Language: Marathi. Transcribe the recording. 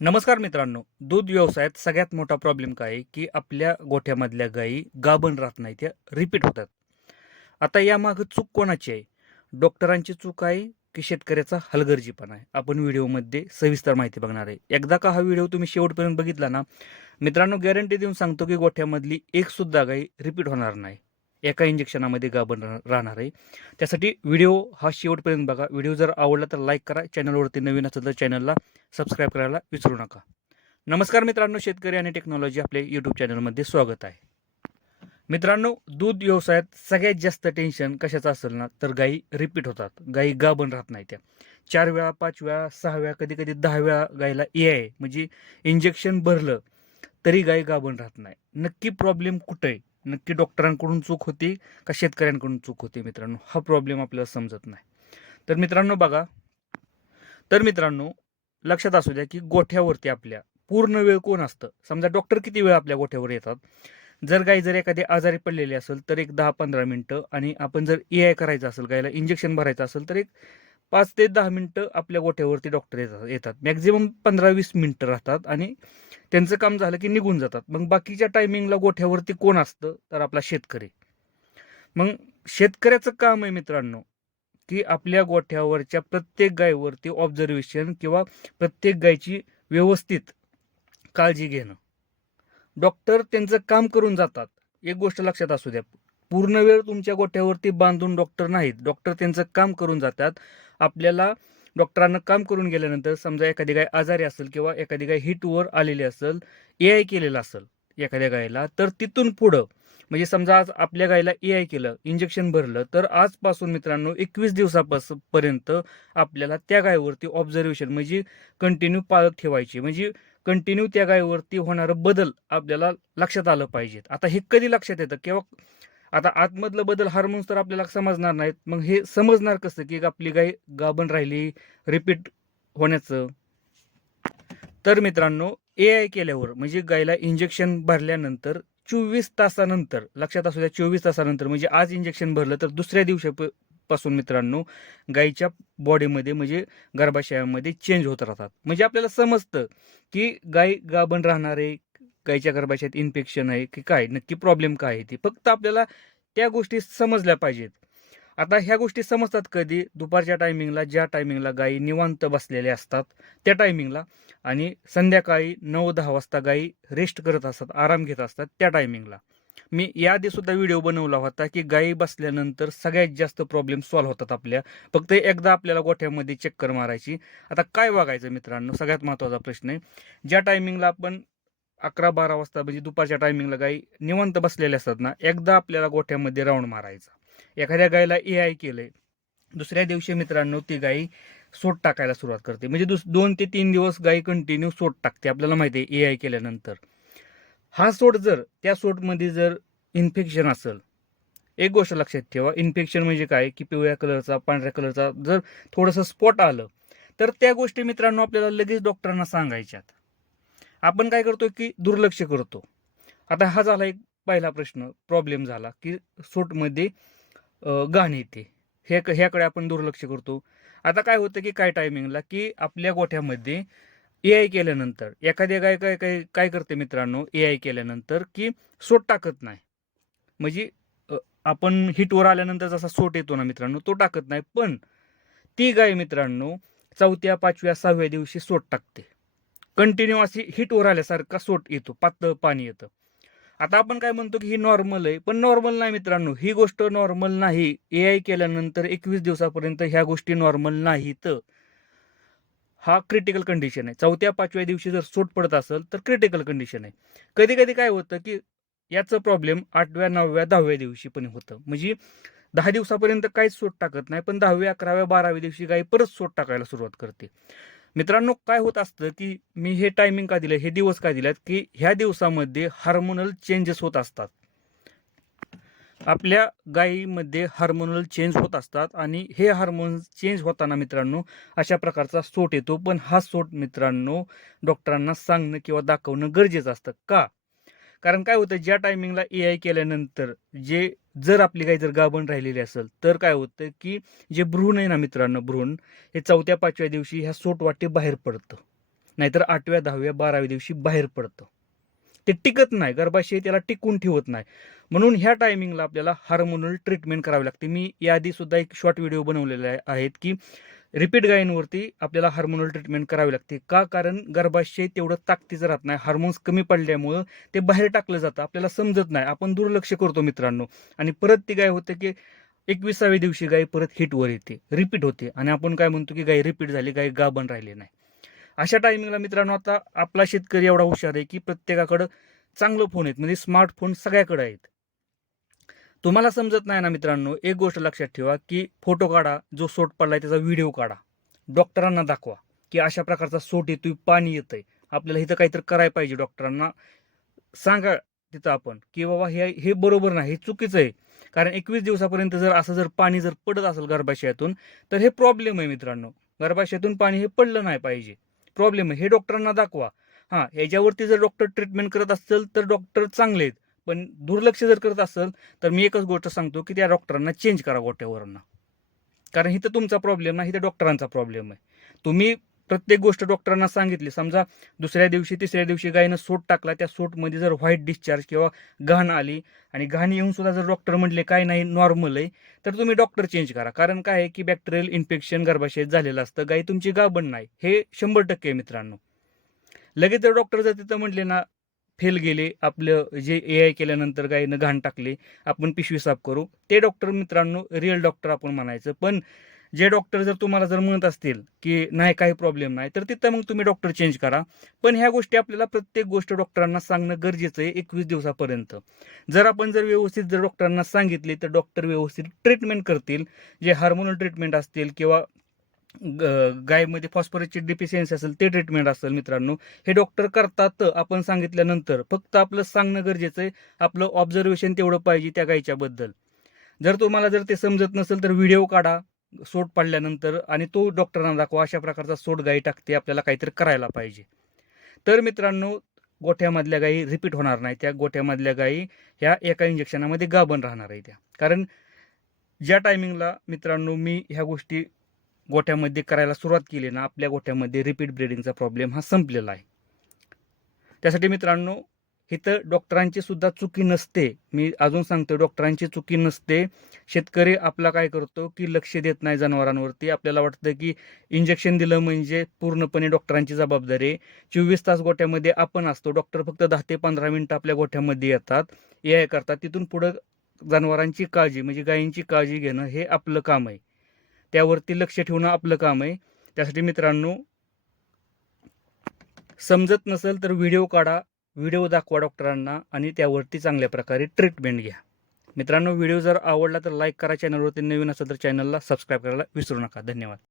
नमस्कार मित्रांनो. दूध व्यवसायात सगळ्यात मोठा प्रॉब्लेम काय आहे, की आपल्या गोठ्यामधल्या गायी गाभण राहत नाहीत, त्या रिपीट होतात. आता यामागे चूक कोणाची आहे? डॉक्टरांची चूक आहे की शेतकऱ्याचा हलगर्जीपणा आहे? आपण व्हिडिओमध्ये सविस्तर माहिती बघणार आहे. एकदा का हा व्हिडिओ तुम्ही शेवटपर्यंत बघितला ना, मित्रांनो गॅरंटी देऊन सांगतो की गोठ्यामधली एक सुद्धा गाय रिपीट होणार नाही. एका इंजेक्शनामध्ये गाभण राहणार आहे. त्यासाठी व्हिडिओ हा शेवटपर्यंत बघा. व्हिडिओ जर आवडला तर लाईक करा. चॅनलवरती नवीन असेल तर चॅनलला सबस्क्राईब करायला विसरू नका. नमस्कार मित्रांनो, शेतकरी आणि टेक्नॉलॉजी आपल्या यूट्यूब चॅनलमध्ये स्वागत आहे. मित्रांनो, दूध व्यवसायात सगळ्यात जास्त टेन्शन कशाचं असेल ना, तर गायी रिपीट होतात. गायी गाभण राहत नाही त्या. 4 वेळा, 5 वेळा, 6 वेळा, कधी-कधी 10 वेळा गायीला EI म्हणजे इंजेक्शन भरलं तरी गाय गाभण राहत नाही. नक्की प्रॉब्लेम कुठे आहे? नक्की डॉक्टरांकडून चूक होती का शेतकऱ्यांकडून चूक होती मित्रांनो? हा प्रॉब्लेम आपल्याला समजत नाही. तर मित्रांनो बघा, लक्षात असू द्या की गोठ्यावरती आपल्या पूर्ण वेळ कोण असतं? समजा डॉक्टर किती वेळ आपल्या गोठ्यावर येतात? जर एखादी आजारी पडलेली असेल तर एक 10-15 मिनिटं, आणि आपण जर EI करायचं असेल, गायला इंजेक्शन भरायचं असेल तर एक 5 ते 10 मिनिटं आपल्या गोठ्यावरती डॉक्टर येतात. मॅक्झिमम 15-20 मिनिटं राहतात आणि त्यांचं काम झालं की निघून जातात. मग बाकीच्या टायमिंगला गोठ्यावरती कोण असतं? तर आपला शेतकरी. मग शेतकऱ्याचं काम आहे मित्रांनो, की आपल्या गोठ्यावरच्या प्रत्येक गायीवरती ऑब्झर्वेशन किंवा प्रत्येक गायीची व्यवस्थित काळजी घेणं. डॉक्टर त्यांचं काम करून जातात. एक गोष्ट लक्षात असू द्या. पूर्ण वेळ तुमच्या गोठ्यावरती बांधून डॉक्टर नाहीत. डॉक्टर त्यांचं काम करून जातात. आपल्याला डॉक्टरांना काम करून गेल्यानंतर समजा एखादी गाय आजारी असेल किंवा एखादी गाय हिटवर आलेली असेल, EI केलेला असेल एखाद्या गायीला, तर तिथून पुढं म्हणजे समजा आज आपल्या गायीला EI केलं, इंजेक्शन भरलं, तर आजपासून मित्रांनो 21 दिवसापर्यंत आपल्याला त्या गायीवरती ऑब्झर्वेशन म्हणजे कंटिन्यू पाळत ठेवायची. म्हणजे कंटिन्यू त्या गायीवरती होणारं बदल आपल्याला लक्षात आलं पाहिजेत. आता हे कधी लक्षात येतं? किंवा आता आतमधलं बदल हार्मोन्स तर आपल्याला समजणार नाहीत. मग हे समजणार कसं की आपली गाय गाभण राहिली, रिपीट होण्याचं? तर मित्रांनो, EI केल्यावर म्हणजे गायीला इंजेक्शन भरल्यानंतर 24 तासानंतर, लक्षात असू द्या 24 तासानंतर, म्हणजे आज इंजेक्शन भरलं तर दुसऱ्या दिवसापासून मित्रांनो गायीच्या बॉडीमध्ये म्हणजे गर्भाशयामध्ये चेंज होत राहतात. म्हणजे आपल्याला समजतं की गाय गाभण राहणार आहे, गायीच्या गर्भाशयात इन्फेक्शन आहे की काय, नक्की प्रॉब्लेम काय आहे. ती फक्त आपल्याला त्या गोष्टी समजल्या पाहिजेत. आता ह्या गोष्टी समजतात कधी? दुपारच्या टायमिंगला, ज्या टायमिंगला गायी निवांत बसलेल्या असतात त्या टायमिंगला, आणि संध्याकाळी 9-10 वाजता गायी रेस्ट करत असतात, आराम घेत असतात त्या टायमिंगला. मी याआधी सुद्धा व्हिडिओ बनवला होता की गायी बसल्यानंतर सगळ्यात जास्त प्रॉब्लेम सॉल्व्ह होतात आपल्या. फक्त एकदा आपल्याला गोठ्यामध्ये चक्कर मारायची. आता काय बघायचं मित्रांनो, सगळ्यात महत्त्वाचा प्रश्न आहे. ज्या टायमिंगला आपण 11-12 वाजता म्हणजे दुपारच्या टायमिंगला गायी निवांत बसलेल्या असतात ना, एकदा आपल्याला गोठ्यामध्ये राऊंड मारायचा. एखाद्या गायीला EI केलंय, दुसऱ्या दिवशी मित्रांनो ती गायी सोट टाकायला सुरुवात करते. म्हणजे 2 ते 3 दिवस गायी कंटिन्यू सोट टाकते. आपल्याला माहिती आहे EI केल्यानंतर. हा सोट जर त्या सोटमध्ये जर इन्फेक्शन असेल, एक गोष्ट लक्षात ठेवा, इन्फेक्शन म्हणजे काय की पिवळ्या कलरचा, पांढऱ्या कलरचा जर थोडंसं स्पॉट आलं, तर त्या गोष्टी मित्रांनो आपल्याला लगेच डॉक्टरांना सांगायच्यात. आपण काय करतो की दुर्लक्ष करतो. आता हा झाला एक पहिला प्रश्न, प्रॉब्लेम झाला की सूटमध्ये घाण येते. ह्याकडे आपण दुर्लक्ष करतो. आता काय होतं की काय टायमिंगला की आपल्या गोठ्यामध्ये EI केल्यानंतर एखादी गाय काय काय काय करते मित्रांनो, EI केल्यानंतर की सोट टाकत नाही. म्हणजे अ, आपण हिटवर आल्यानंतर जसा सोट येतो ना मित्रांनो, तो टाकत नाही. पण ती गाय मित्रांनो 4थ्या, 5व्या, 6व्या दिवशी सोट टाकते. कंटिन्यू अशी हिटवर आल्यासारखा सोट येतो, पातळ पाणी येतं. आता आपण काय म्हणतो की ही नॉर्मल आहे, पण नॉर्मल नाही मित्रांनो. ही गोष्ट नॉर्मल नाही. EI केल्यानंतर 21 दिवसापर्यंत ह्या गोष्टी नॉर्मल नाहीत. हा क्रिटिकल कंडिशन आहे. 4थ्या-5व्या दिवशी जर सूट पडत असेल तर क्रिटिकल कंडिशन आहे. कधी-कधी काय होतं की याचं प्रॉब्लेम 8व्या, 9व्या, 10व्या दिवशी पण होतं. म्हणजे 10 दिवसापर्यंत काहीच सूट टाकत नाही, पण 10व्या, 11व्या, 12व्या दिवशी गाय परत सूट टाकायला सुरुवात करते. मित्रांनो काय होत असतं की मी हे टायमिंग का दिलं, हे दिवस का दिलेत, की ह्या दिवसामध्ये हार्मोनल चेंजेस होत असतात. आपल्या गायीमध्ये हार्मोनल चेंज होत असतात आणि हे हार्मोन्स चेंज होताना मित्रांनो अशा प्रकारचा सोट येतो. पण हा सोट मित्रांनो डॉक्टरांना सांगणं किंवा दाखवणं गरजेचं असतं. का? कारण काय होतं, ज्या टायमिंगला EI केल्यानंतर जर आपली गाय जर गाभण राहिलेली असेल तर काय होतं की जे भ्रूण आहे ना मित्रांनो, भ्रूण हे 4थ्या-5व्या दिवशी ह्या सोट वाटे बाहेर पडतं. नाहीतर 8व्या 10व्या 12व्या दिवशी बाहेर पडतं. ते टिकत नाही, गर्भाशय त्याला टिकून ठेवत नाही. म्हणून ह्या टायमिंगला आपल्याला हार्मोनल ट्रीटमेंट करावी लागते. मी याआधी सुद्धा एक शॉर्ट व्हिडिओ बनवलेले आहेत की रिपीट गायींवरती आपल्याला हार्मोनल ट्रीटमेंट करावी लागते. का? कारण गर्भाशय तेवढं ताकदीचं राहत नाही, हार्मोन्स कमी पडल्यामुळं ते बाहेर टाकलं जातं, आपल्याला समजत नाही, आपण दुर्लक्ष करतो मित्रांनो. आणि परत ती गाय होते की 21व्या दिवशी गाय परत हिटवर येते, रिपीट होते, आणि आपण काय म्हणतो की गाय रिपीट झाली, गाय गाभण राहिली नाही. अशा टायमिंगला मित्रांनो आता आपला शेतकरी एवढा हुशार आहे की प्रत्येकाकडं चांगलं फोन आहेत, म्हणजे स्मार्टफोन सगळ्याकडे आहेत. तुम्हाला समजत नाही ना मित्रांनो, एक गोष्ट लक्षात ठेवा की फोटो काढा, जो सोट पडलाय त्याचा व्हिडिओ काढा, डॉक्टरांना दाखवा की अशा प्रकारचा सोट येतोय, पाणी येतंय, आपल्याला इथं काहीतरी करायला पाहिजे. डॉक्टरांना सांगा तिथं आपण की बाबा हे बरोबर नाही, हे चुकीचं आहे. कारण 21 दिवसापर्यंत जर पाणी जर पडत असेल गर्भाशयातून, तर हे प्रॉब्लेम आहे मित्रांनो. गर्भाशयातून पाणी हे पडलं नाही पाहिजे, प्रॉब्लेम आहे, हे डॉक्टरांना दाखवा. हां, याच्यावरती जर डॉक्टर ट्रीटमेंट करत असेल तर डॉक्टर चांगले आहेत, पण दुर्लक्ष जर करत असेल तर मी एकच गोष्ट सांगतो की त्या डॉक्टरांना चेंज करा गोट्यावरनं. कारण इथं तुमचा प्रॉब्लेम नाही, इथं डॉक्टरांचा प्रॉब्लेम आहे. तुम्ही प्रत्येक गोष्ट डॉक्टरांना सांगितली, समजा दुसऱ्या दिवशी 3ऱ्या दिवशी गायीनं सोट टाकला, त्या सोटमध्ये जर व्हाईट डिस्चार्ज किंवा घाण आली आणि घाण येऊन सुद्धा जर डॉक्टर म्हटले काय नाही नॉर्मल आहे, तर तुम्ही डॉक्टर चेंज करा. कारण काय आहे की बॅक्टेरियल इन्फेक्शन गर्भाशयात झालेलं असतं, गाय तुमची गाभण नाही, हे 100% आहे मित्रांनो. लगेच जर डॉक्टर जर तिथं म्हटले ना फेल गेले, आपलं जे AI केल्यानंतर गायीनं घाण टाकले, आपण पिशवी साफ करू, ते डॉक्टर मित्रांनो रिअल डॉक्टर आपण म्हणायचं. पण जे डॉक्टर जर तुम्हाला जर म्हणत असतील की नाही काही प्रॉब्लेम नाही, तर तिथं मग तुम्ही डॉक्टर चेंज करा. पण ह्या गोष्टी आपल्याला प्रत्येक गोष्ट डॉक्टरांना सांगणं गरजेचं आहे 21 दिवसापर्यंत. जर आपण जर व्यवस्थित जर डॉक्टरांना सांगितले तर डॉक्टर व्यवस्थित ट्रीटमेंट करतील. जे हार्मोनल ट्रीटमेंट असतील किंवा गायमध्ये फॉस्फरसची डिफिशियन्सी असेल ते ट्रीटमेंट असेल मित्रांनो, हे डॉक्टर करतात आपण सांगितल्यानंतर. फक्त आपलं सांगणं गरजेचं आहे, आपलं ऑब्झर्वेशन तेवढं पाहिजे त्या गायीच्याबद्दल. जर तुम्हाला जर ते समजत नसेल तर व्हिडिओ काढा सोट पडल्यानंतर आणि तो डॉक्टरांना दाखवा, अशा प्रकारचा सोट गायी टाकते, आपल्याला काहीतरी करायला पाहिजे. तर मित्रांनो, गोठ्यामधल्या गायी रिपीट होणार नाही, त्या गोठ्यामधल्या गायी ह्या एका इंजेक्शनामध्ये गाभण राहणार आहे त्या. कारण ज्या टायमिंगला मित्रांनो मी ह्या गोष्टी गोठ्यामध्ये करायला सुरुवात केली ना, आपल्या गोठ्यामध्ये रिपीट ब्रीडिंगचा प्रॉब्लेम हा संपलेला आहे. त्यासाठी मित्रांनो इथं डॉक्टरांची सुद्धा चुकी नसते. मी अजून सांगतो, डॉक्टरांची चुकी नसते. शेतकरी आपला काय करतो की लक्ष देत नाही जनावरांवरती. आपल्याला वाटतं की इंजेक्शन दिलं म्हणजे पूर्णपणे डॉक्टरांची जबाबदारी आहे. 24 तास गोठ्यामध्ये आपण असतो, डॉक्टर फक्त 10 ते 15 मिनिटं आपल्या गोठ्यामध्ये येतात, AI करतात. तिथून पुढं जनावरांची काळजी म्हणजे गायींची काळजी घेणं हे आपलं काम आहे, त्यावरती लक्ष ठेवणं आपलं काम आहे. त्यासाठी मित्रांनो, समजत नसेल तर व्हिडिओ काढा, व्हिडिओ दाखवा डॉक्टरांना आणि त्यावरती चांगल्या प्रकारे ट्रीटमेंट घ्या. मित्रांनो, व्हिडिओ जर आवडला तर लाईक करा, चॅनलवरती नवीन असेल तर चॅनलला सबस्क्राईब करायला विसरू नका. धन्यवाद.